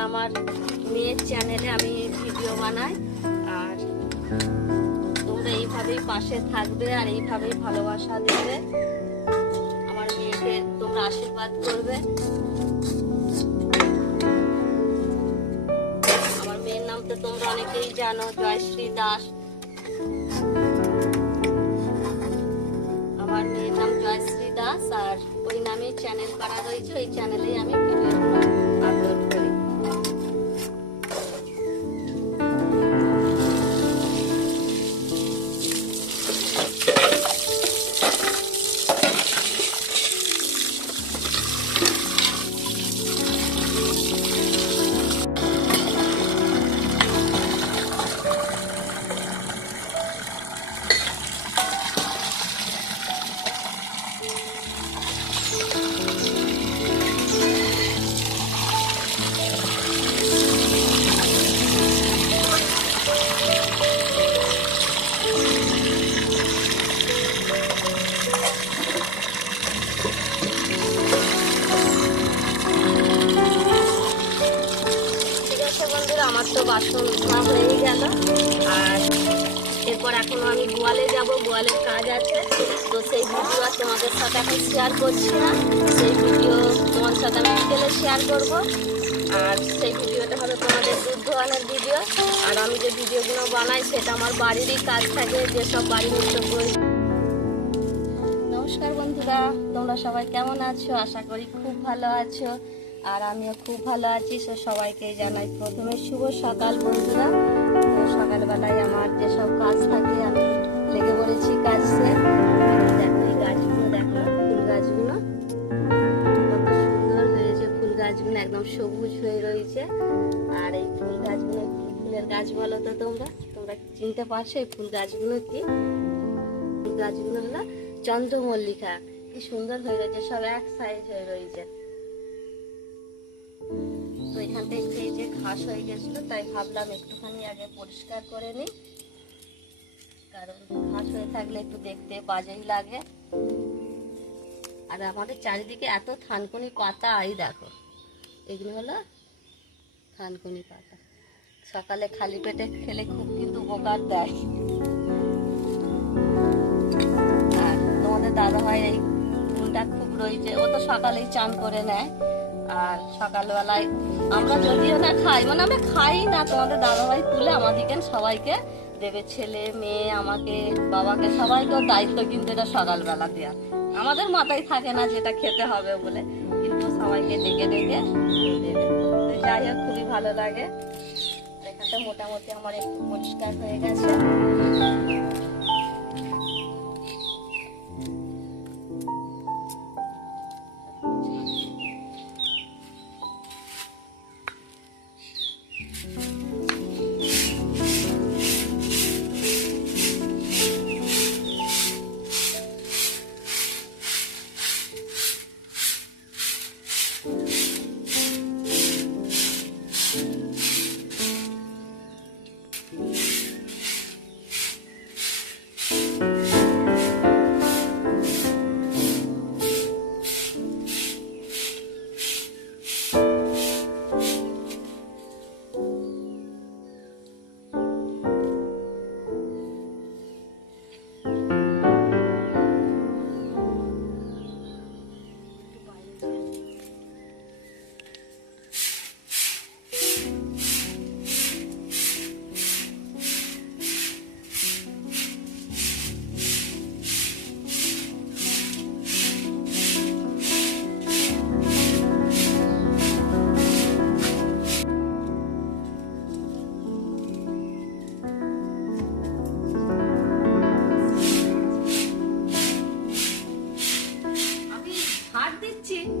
এটা আমার মেয়ের চ্যানেলে আমি ভিডিও বানাই। আর তোমরা এইভাবেই পাশে থাকবে আর এইভাবেই ভালোবাসা দেবে। আমার মেয়েকে তোমরা আশীর্বাদ করবে। আমার মেয়ের নাম তো তোমরা অনেকেই জানো, জয়শ্রী দাস। আমার মেয়ের নাম জয়শ্রী দাস, আর ওই নামে চ্যানেল করা রয়েছে। ওই চ্যানেলেই আমি ভিডিও আপলোড করি। আমার তো বাসন ধোয়া হয়ে গেল, আর এরপর এখনো আমি গোয়ালে যাব, গোয়ালের কাজ আছে। তো সেই ভিডিও আর তোমাদের সাথে এখন শেয়ার করছি না, সেই ভিডিও তোমার সাথে আমি বিকেলে শেয়ার করব। আর সেই ভিডিওটা হবে তোমাদের দুধ দোয়ানোর ভিডিও। আর আমি যে ভিডিওগুলো বানাই সেটা আমার বাড়িরই কাজ থাকে, যেসব বাড়ি নিত্য করি। নমস্কার বন্ধুরা, তোমরা সবাই কেমন আছো? আশা করি খুব ভালো আছো, আর আমিও খুব ভালো আছি। সে সবাইকে জানাই প্রথমে শুভ সকাল বন্ধুরা। তো সকালবেলায় আমার যেসব কাজ থাকে আমি লেগে পড়েছি কাজে। দেখো এই গাছগুলো, দেখো ফুল গাছগুলো কত সুন্দর হয়েছে। ফুল গাছগুলো একদম সবুজ হয়ে রয়েছে। আর এই ফুল গাছগুলো কি ফুলের গাছ বলো তো তোমরা? তোমরা চিনতে পারছো এই ফুল গাছগুলো কি? ফুল গাছগুলো হলো চন্দ্রমল্লিকা। কি সুন্দর হয়ে রয়েছে, সব এক সাইজ হয়ে রয়েছে। তো এখানটা একটু এই যে ঘাস হয়ে গেছিল, তাই ভাবলাম একটুখানি আগে পরিষ্কার করে নিই, কারণ ঘাস হয়ে থাকলে একটু দেখতে বাজেই লাগে। আর আমাদের চারিদিকে এত থানকুনি পাতা, এই দেখো এগুলো হলো থানকুনি পাতা। সকালে খালি পেটে খেলে খুব কিন্তু উপকার দেয়। আর তোমাদের দাদাভাই এই ফুলটা খুব রয়েছে, ও তো সকালেই চান করে নেয়। আর সকালবেলায় আমরা যদিও না খাই, মানে আমরা খাই না, তোমাদের দাদাভাই তুলে আমাদেরকে সবাইকে দেবে, ছেলে মেয়ে আমাকে বাবাকে সবাইকে দায়িত্ব কিন্তু এটা সকালবেলা দেওয়া। আমাদের মাথায় থাকে না যেটা খেতে হবে বলে, কিন্তু সবাইকে ডেকে ডেকে দেবে। তো যাই হোক, খুবই ভালো লাগে। এখানটা মোটামুটি আমার একটু পরিষ্কার হয়ে গেছে।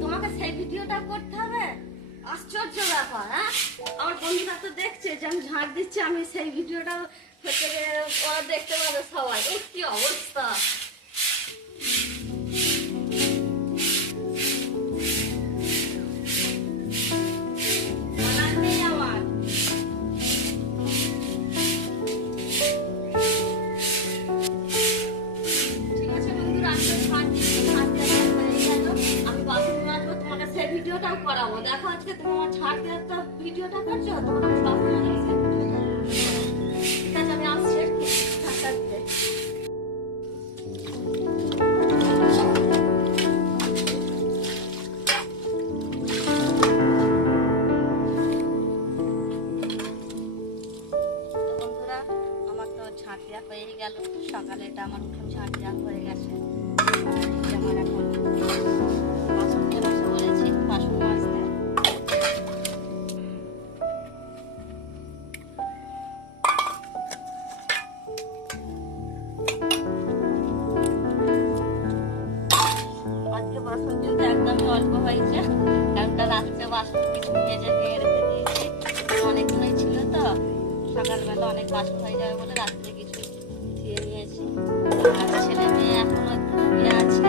তোমাকে সেই ভিডিওটা করতে হবে? আশ্চর্য ব্যাপার। হ্যাঁ, আমার বন্ধুরা তো দেখছে যে আমি ঝাড় দিচ্ছি, আমি সেই ভিডিওটা হচ্ছে ওরা দেখতে পাবে সবাই। কি অবস্থা! ভিডিওটাও করাবো। দেখো আজকে তুমি আমার ছাড় দিয়ে একটা ভিডিওটা করছো, তোমার সব জানিয়েছে। ঠিক আছে, আমি আসছি ছাড়টা দিতে। ছাড় দেওয়া হয়ে গেল সকালে, এটা আমার উঠোন ছাড় দেওয়া হয়ে গেছে। আমার এখন বাসন বসে পড়েছি, বাসন মাজতে। আজকে বাসন কিন্তু একদমই অল্প হয়েছে, কারণ রাত্রে বাসন কিছু ভেজে দিয়ে রেখে দিয়েছি, অনেকগুলোই ছিল তো সকালবেলা অনেক বাসন হয়ে যাবে বলে রাত্রে কিছু ধুয়ে নিয়েছি। আর ছেলে মেয়ে এখনো একটু ঘুমিয়ে আছে,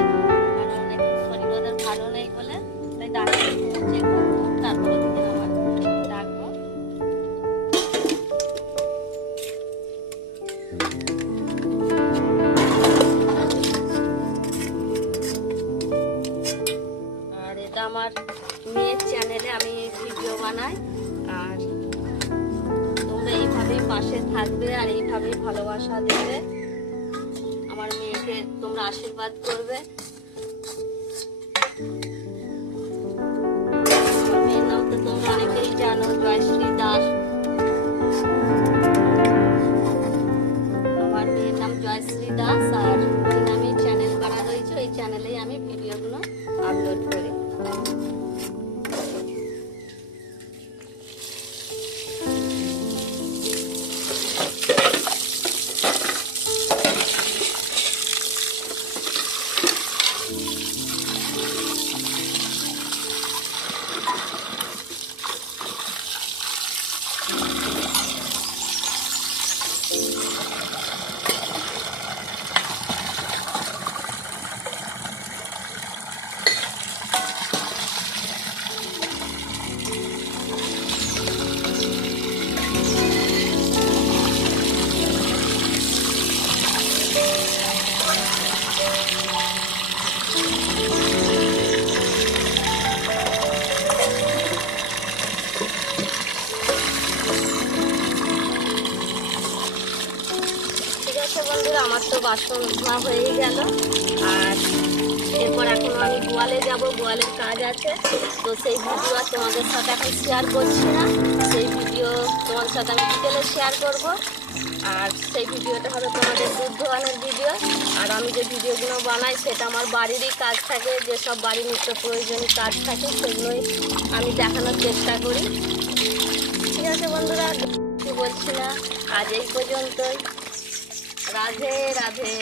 কারণ একটু শরীর ওদের ভালো নেই বলে, তাই ডাক্তার চেক করবো, তারপর ওদিকে আবার ডাকবো। আর এটা আমার মেয়ের চ্যানেলে আমি ভিডিও বানাই, আর তোমরা এইভাবেই পাশে থাকবে আর এইভাবেই ভালোবাসা দেবে। আমার মেয়েকে তোমরা আশীর্বাদ করবে। আমার মেয়ের নাম তো তোমরা অনেকেই জানো, জয়শ্রী দাস। আমার মেয়ের নাম জয়শ্রী দাস, আর ওই নামে চ্যানেল করা রয়েছে, ওই চ্যানেলেই আমি ভিডিওগুলো আপলোড করি। বন্ধুরা, আমার তো বাসন ধোয়া হয়ে গেল, আর এরপর এখন আমি গোয়ালে যাব, গোয়ালের কাজ আছে। তো সেই ভিডিও আর তোমাদের সাথে এখন শেয়ার করছি না, সেই ভিডিও তোমাদের সাথে আমি বিকেলে শেয়ার করব। আর সেই ভিডিওটা হবে তোমাদের দুধ ধোয়ানোর ভিডিও। আর আমি যে ভিডিওগুলো বানাই সেটা আমার বাড়িরই কাজ থাকে, যেসব বাড়ির নিত্য প্রয়োজনীয় কাজ থাকে সেগুলোই আমি দেখানোর চেষ্টা করি। ঠিক আছে বন্ধুরা, কিছু বলছি না, আজ এই পর্যন্তই। রাধে রাধে।